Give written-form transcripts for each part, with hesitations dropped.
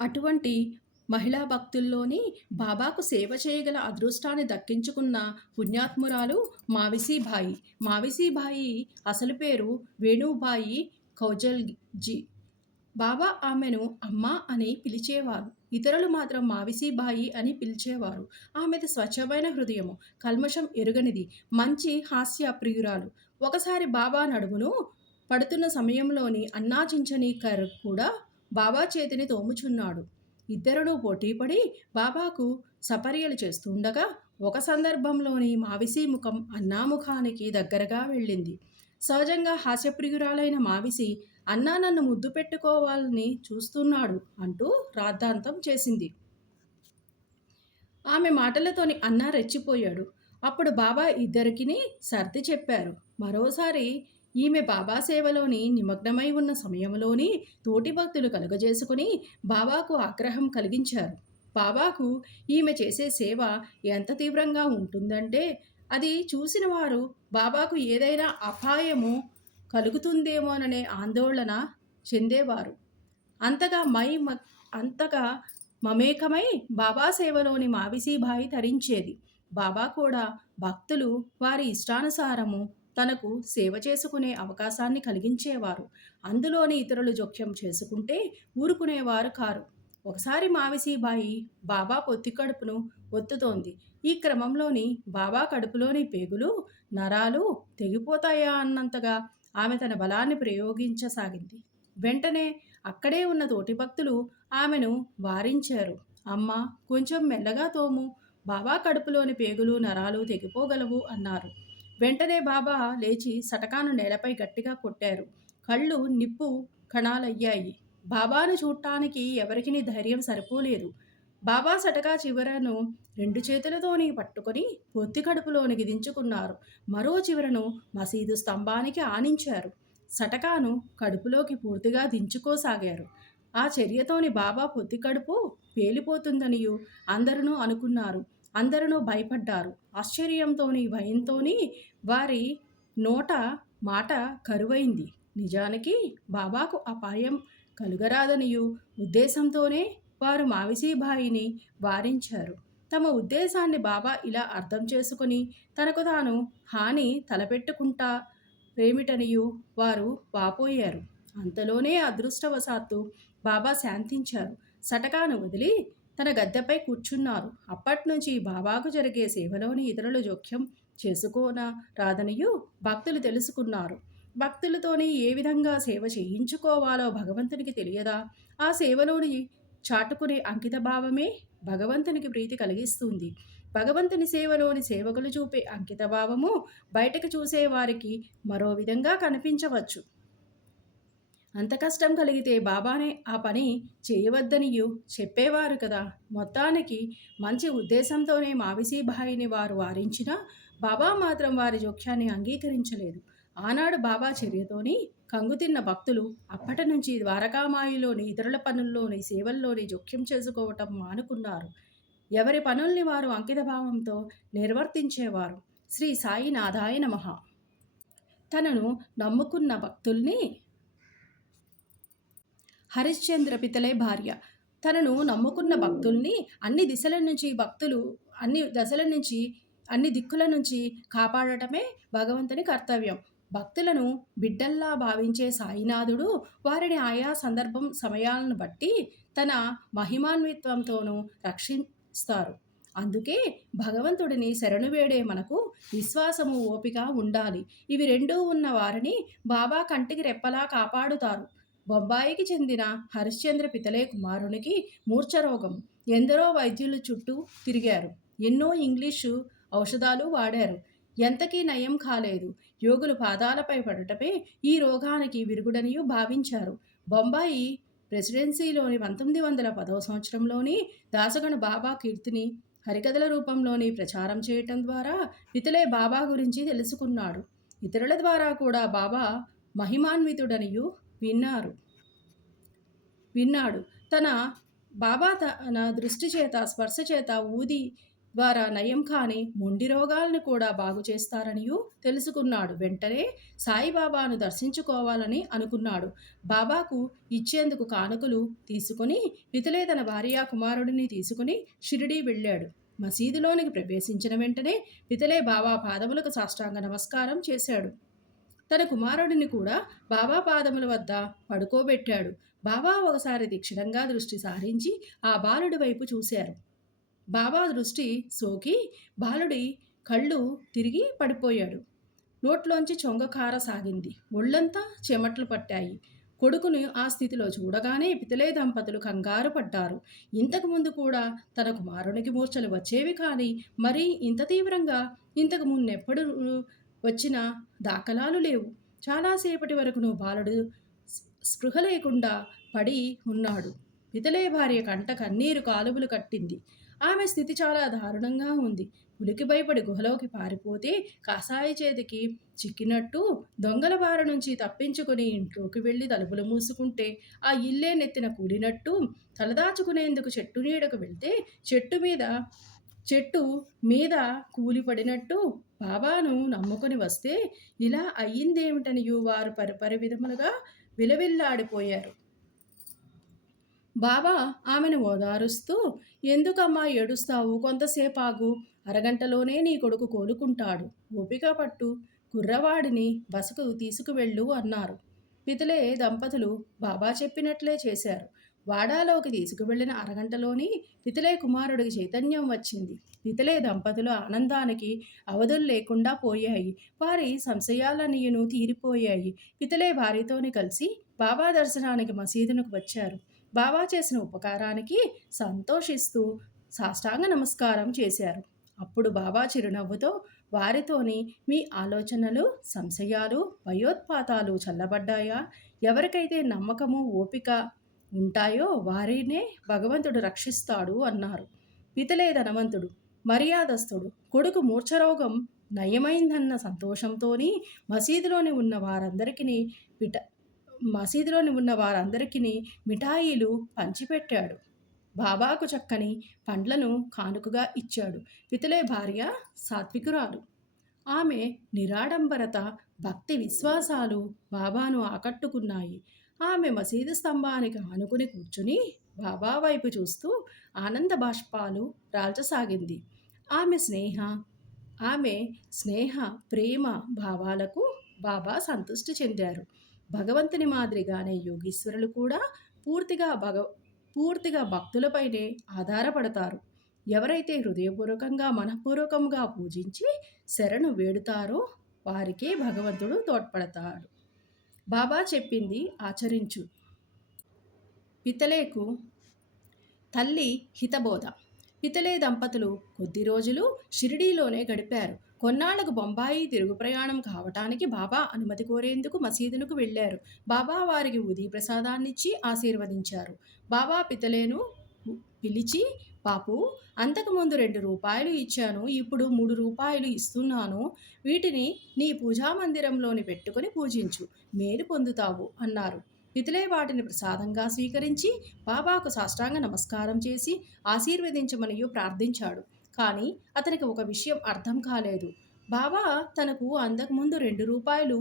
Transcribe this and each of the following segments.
అటువంటి మహిళా భక్తుల్లోని బాబాకు సేవ చేయగల అదృష్టాన్ని దక్కించుకున్న పుణ్యాత్మురాలు మావిసీబాయి. మావిసీబాయి అసలు పేరు వేణుబాయి కౌజల్జీ. బాబా ఆమెను అమ్మ అని పిలిచేవారు. ఇతరులు మాత్రం మావిసీబాయి అని పిలిచేవారు. ఆమెది స్వచ్ఛమైన హృదయము, కల్మషం ఎరుగనిది, మంచి హాస్య ప్రియురాలు. ఒకసారి బాబా నడుమును పడుతున్న సమయంలోని అన్నా చించనీకర్ కూడా బాబా చేతిని తోముచున్నాడు. ఇద్దరును పోటీపడి బాబాకు సపర్యలు చేస్తుండగా ఒక సందర్భంలోని మావిసి ముఖం అన్నా ముఖానికి దగ్గరగా వెళ్ళింది. సహజంగా హాస్యప్రియురాలైన మావిసి అన్నా నన్ను ముద్దు పెట్టుకోవాలని చూస్తున్నాడు అంటూ రాద్ధాంతం చేసింది. ఆమె మాటలతోని అన్నా రెచ్చిపోయాడు. అప్పుడు బాబా ఇద్దరికిని సర్ది చెప్పారు. మరోసారి ఈమె బాబా సేవలోని నిమగ్నమై ఉన్న సమయంలోని తోటి భక్తులు కలుగజేసుకుని బాబాకు ఆగ్రహం కలిగించారు. బాబాకు ఈమె చేసే సేవ ఎంత తీవ్రంగా ఉంటుందంటే అది చూసిన వారు బాబాకు ఏదైనా అపాయము కలుగుతుందేమోననే ఆందోళన చెందేవారు. అంతగా అంతగా మమేకమై బాబా సేవలోని మావిసీబాయి తరించేది. బాబా కూడా భక్తులు వారి ఇష్టానుసారము తనకు సేవ చేసుకునే అవకాశాన్ని కలిగించేవారు. అందులోని ఇతరులు జోక్యం చేసుకుంటే ఊరుకునేవారు కారు. ఒకసారి మావిసీబాయి బాబా పొత్తి కడుపును ఒత్తుతోంది. ఈ క్రమంలోని బాబా కడుపులోని పేగులు, నరాలు తెగిపోతాయా అన్నంతగా ఆమె తన బలాన్ని ప్రయోగించసాగింది. వెంటనే అక్కడే ఉన్న తోటి భక్తులు ఆమెను వారించారు. అమ్మ, కొంచెం మెల్లగా తోము, బాబా కడుపులోని పేగులు నరాలు తెగిపోగలవు అన్నారు. వెంటనే బాబా లేచి సటకాను నేలపై గట్టిగా కొట్టారు. కళ్ళు నిప్పు కణాలయ్యాయి. బాబాను చూడటానికి ఎవరికి ధైర్యం సరిపోలేదు. బాబా సటకా చివరను రెండు చేతులతోని పట్టుకొని పొత్తి కడుపులోనికి దించుకున్నారు. మరో చివరను మసీదు స్తంభానికి ఆనించారు. సటకాను కడుపులోకి పూర్తిగా దించుకోసాగారు. ఆ చర్యతోని బాబా పొత్తి కడుపు పేలిపోతుందనియు అందరూ అనుకున్నారు. అందరూ భయపడ్డారు. ఆశ్చర్యంతోని భయంతోని వారి నోట మాట కరువైంది. నిజానికి బాబాకు అపాయం కలుగరాదనియు ఉద్దేశంతోనే వారు మావిసీబాయిని వారించారు. తమ ఉద్దేశాన్ని బాబా ఇలా అర్థం చేసుకుని తనకు తాను హాని తలపెట్టుకుంటా ప్రేమిటనియు వారు వాపోయారు. అంతలోనే అదృష్టవశాత్తు బాబా శాంతించారు. సటకాను వదిలి తన గద్దెపై కూర్చున్నారు. అప్పట్నుంచి బాబాకు జరిగే సేవలోని ఇతరులు జోక్యం చేసుకోన రాదనియు భక్తులు తెలుసుకున్నారు. భక్తులతోని ఏ విధంగా సేవ చేయించుకోవాలో భగవంతునికి తెలియదా? ఆ సేవలోని చాటుకునే అంకిత భావమే భగవంతునికి ప్రీతి కలిగిస్తుంది. భగవంతుని సేవలోని సేవకులు చూపే అంకిత భావము బయటకు చూసేవారికి మరో విధంగా కనిపించవచ్చు. అంత కష్టం కలిగితే బాబానే ఆ పని చేయవద్దనియు చెప్పేవారు కదా. మొత్తానికి మంచి ఉద్దేశంతోనే మావిసీబాయిని వారు వారించినా బాబా మాత్రం వారి జోక్యాన్ని అంగీకరించలేదు. ఆనాడు బాబా చర్యతోని కంగుతిన్న భక్తులు అప్పటి నుంచి ద్వారకామాయిలోని ఇతరుల పనుల్లోని సేవల్లోని జోక్యం చేసుకోవటం మానుకున్నారు. ఎవరి పనుల్ని వారు అంకితభావంతో నిర్వర్తించేవారు. శ్రీ సాయినాథాయ నమః. తనను నమ్ముకున్న భక్తుల్ని హరిశ్చంద్ర పితలే భార్య. తనను నమ్ముకున్న భక్తుల్ని అన్ని దిశల నుంచి అన్ని దశల నుంచి అన్ని దిక్కుల నుంచి కాపాడటమే భగవంతుని కర్తవ్యం. భక్తులను బిడ్డల్లా భావించే సాయినాథుడు వారిని ఆయా సందర్భం సమయాలను బట్టి తన మహిమాన్విత్వంతోనూ రక్షిస్తారు. అందుకే భగవంతుడిని శరణు వేడే మనకు విశ్వాసము, ఓపిక ఉండాలి. ఇవి రెండూ ఉన్న వారిని బాబా కంటికి రెప్పలా కాపాడుతారు. బొంబాయికి చెందిన హరిశ్చంద్ర పితలే కుమారునికి మూర్ఛరోగం. ఎందరో వైద్యులు చుట్టూ తిరిగారు. ఎన్నో ఇంగ్లీషు ఔషధాలు వాడారు. ఎంతకీ నయం కాలేదు. యోగులు పాదాలపై పడటమే ఈ రోగానికి విరుగుడనియు భావించారు. బొంబాయి ప్రెసిడెన్సీలోని 1910వ సంవత్సరంలోని దాసగణ బాబా కీర్తిని హరికథల రూపంలోని ప్రచారం చేయటం ద్వారా పితలే బాబా గురించి తెలుసుకున్నాడు. ఇతరుల ద్వారా కూడా బాబా మహిమాన్వితుడనియు విన్నాడు. బాబా తన దృష్టి చేత, స్పర్శ చేత, ఊది ద్వారా నయం కాని మొండి రోగాలను కూడా బాగు చేస్తారనియూ తెలుసుకున్నాడు. వెంటనే సాయిబాబాను దర్శించుకోవాలని అనుకున్నాడు. బాబాకు ఇచ్చేందుకు కానుకలు తీసుకుని పితలే తన భార్య కుమారుడిని తీసుకుని షిరిడీ వెళ్ళాడు. మసీదులోనికి ప్రవేశించిన వెంటనే పితలే బాబా పాదములకు సాష్టాంగ నమస్కారం చేశాడు. తన కుమారుడిని కూడా బాబా పాదముల వద్ద పడుకోబెట్టాడు. బాబా ఒకసారి తీక్షణంగా దృష్టి సారించి ఆ బాలుడి వైపు చూశారు. బాబా దృష్టి సోకి బాలుడి కళ్ళు తిరిగి పడిపోయాడు. నోట్లోంచి చొంగకార సాగింది. ఒళ్ళంతా చెమట్లు పట్టాయి. కొడుకును ఆ స్థితిలో చూడగానే పితలే దంపతులు కంగారు పడ్డారు. ఇంతకుముందు కూడా తన కుమారునికి మూర్ఛలు వచ్చేవి కానీ మరీ ఇంత తీవ్రంగా ఇంతకు మున్నెప్పుడు వచ్చిన దాఖలాలు లేవు. చాలాసేపటి వరకును బాలుడు స్పృహ లేకుండా పడి ఉన్నాడు. పితలే భార్య కంట కన్నీరు కాలువలు కట్టింది. ఆమె స్థితి చాలా దారుణంగా ఉంది. పులికి భయపడి గుహలోకి పారిపోతే కాసాయి చేతికి చిక్కినట్టు దొంగల బారి నుంచి తప్పించుకుని ఇంట్లోకి వెళ్ళి తలుపులు మూసుకుంటే ఆ ఇల్లే నెత్తిన కూలినట్టు తలదాచుకునేందుకు చెట్టు నీడకు వెళ్తే చెట్టు మీద కూలిపడినట్టు బాబాను నమ్ముకొని వస్తే ఇలా అయ్యిందేమిటనియు వారు పరిపరి విధములుగా విలవిల్లాడిపోయారు. బాబా ఆమెను ఓదారుస్తూ, ఎందుకమ్మా ఏడుస్తావు? కొంతసేపు ఆగు, అరగంటలోనే నీ కొడుకు కోలుకుంటాడు. ఓపిక పట్టు, కుర్రవాడిని బసకు తీసుకువెళ్ళు అన్నారు. పితలే దంపతులు బాబా చెప్పినట్లే చేశారు. వాడాలోకి తీసుకువెళ్లిన అరగంటలోని పితలే కుమారుడికి చైతన్యం వచ్చింది. పితలే దంపతుల ఆనందానికి అవధులు లేకుండా పోయాయి. వారి సంశయాలన్నీయును తీరిపోయాయి. పితలే భార్యతోని కలిసి బాబా దర్శనానికి మసీదునకు వచ్చారు. బాబా చేసిన ఉపకారానికి సంతోషిస్తూ సాష్టాంగ నమస్కారం చేశారు. అప్పుడు బాబా చిరునవ్వుతో వారితోని, మీ ఆలోచనలు, సంశయాలు, భయోత్పాతాలు చల్లబడ్డాయా? ఎవరికైతే నమ్మకము, ఓపిక ఉంటాయో వారినే భగవంతుడు రక్షిస్తాడు అన్నారు. పితలే ధనవంతుడు, మర్యాదస్తుడు. కొడుకు మూర్ఛరోగం నయమైందన్న సంతోషంతోని మసీదులోని ఉన్న వారందరికీ మిఠాయిలు పంచిపెట్టాడు. బాబాకు చక్కని పండ్లను కానుకగా ఇచ్చాడు. పితలే భార్య సాత్వికురాలు. ఆమె నిరాడంబరత, భక్తి విశ్వాసాలు బాబాను ఆకట్టుకున్నాయి. ఆమె మసీదు స్తంభానికి ఆనుకుని కూర్చుని బాబా వైపు చూస్తూ ఆనంద బాష్పాలు రాల్చసాగింది. ఆమె స్నేహ ప్రేమ భావాలకు బాబా సంతృష్టి చెందారు. భగవంతుని మాదిరిగానే యోగీశ్వరులు కూడా పూర్తిగా భక్తులపైనే ఆధారపడతారు. ఎవరైతే హృదయపూర్వకంగా మనఃపూర్వకంగా పూజించి శరణు వేడుతారో వారికే భగవంతుడు తోడ్పడతాడు. బాబా చెప్పింది ఆచరించు. పితలేకు తల్లి హితబోధ. పితలే దంపతులు కొద్ది రోజులు షిరిడీలోనే గడిపారు. కొన్నాళ్లకు బొంబాయి తిరుగు ప్రయాణం కావటానికి బాబా అనుమతి కోరేందుకు మసీదునకు వెళ్ళారు. బాబా వారికి ఉదీ ప్రసాదాన్నిచ్చి ఆశీర్వదించారు. బాబా పితలేను పిలిచి, బాపు, అంతకుముందు 2 రూపాయలు ఇచ్చాను, ఇప్పుడు 3 రూపాయలు ఇస్తున్నాను. వీటిని నీ పూజా మందిరంలోని పెట్టుకుని పూజించు, మేలు పొందుతావు అన్నారు. పితలే వాటిని ప్రసాదంగా స్వీకరించి బాబాకు సాష్టాంగ నమస్కారం చేసి ఆశీర్వదించమనియు ప్రార్థించాడు. కానీ అతనికి ఒక విషయం అర్థం కాలేదు. బాబా తనకు అంతకుముందు 2 రూపాయలు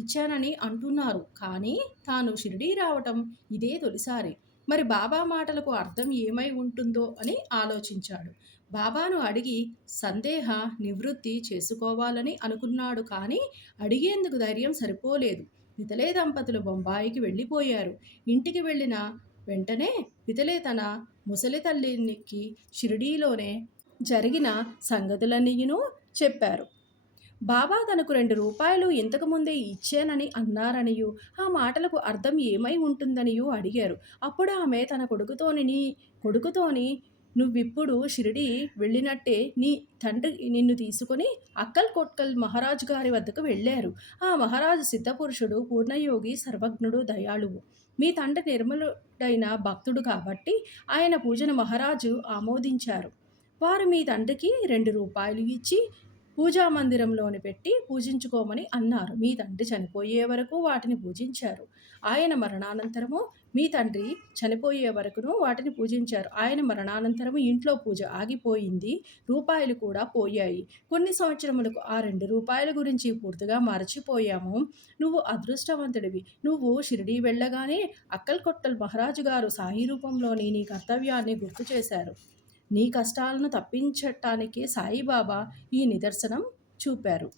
ఇచ్చానని అంటున్నారు, కానీ తాను షిరిడీ రావటం ఇదే తొలిసారి. మరి బాబా మాటలకు అర్థం ఏమై ఉంటుందో అని ఆలోచించాడు. బాబాను అడిగి సందేహ నివృత్తి చేసుకోవాలని అనుకున్నాడు, కానీ అడిగేందుకు ధైర్యం సరిపోలేదు. పితలే దంపతులు బొంబాయికి వెళ్ళిపోయారు. ఇంటికి వెళ్ళిన వెంటనే పితలే తన ముసలి తల్లికి షిరిడీలోనే జరిగిన సంగతులన్నీను చెప్పారు. బాబా తనకు 2 రూపాయలు ఇంతకుముందే ఇచ్చానని అన్నారనియు, ఆ మాటలకు అర్థం ఏమై ఉంటుందనియు అడిగారు. అప్పుడు ఆమె తన కొడుకుతోని నువ్విప్పుడు షిరిడీ వెళ్ళినట్టే నీ తండ్రి నిన్ను తీసుకుని అక్కల్ కొట్కల్ మహారాజు గారి వద్దకు వెళ్ళారు. ఆ మహారాజు సిద్ధపురుషుడు, పూర్ణయోగి, సర్వజ్ఞుడు, దయాళువు. మీ తండ్రి నిర్మలుడైన భక్తుడు కాబట్టి ఆయన పూజను మహారాజు ఆమోదించారు. వారు మీ తండ్రికి 2 రూపాయలు ఇచ్చి పూజా మందిరంలోని పెట్టి పూజించుకోమని అన్నారు. మీ తండ్రి చనిపోయే వరకు వాటిని పూజించారు. ఆయన మరణానంతరము మీ తండ్రి చనిపోయే వరకును వాటిని పూజించారు. ఆయన మరణానంతరము ఇంట్లో పూజ ఆగిపోయింది. రూపాయలు కూడా పోయాయి. కొన్ని సంవత్సరములకు ఆ రూ. 2 గురించి పూర్తిగా మరచిపోయాము. నువ్వు అదృష్టవంతుడివి. నువ్వు షిరిడీ వెళ్ళగానే అక్కల్ మహారాజు గారు సాయి రూపంలోని నీ కర్తవ్యాన్ని గుర్తు చేశారు. నీ కష్టాలను తప్పించటానికే సాయిబాబా ఈ నిదర్శనం చూపారు.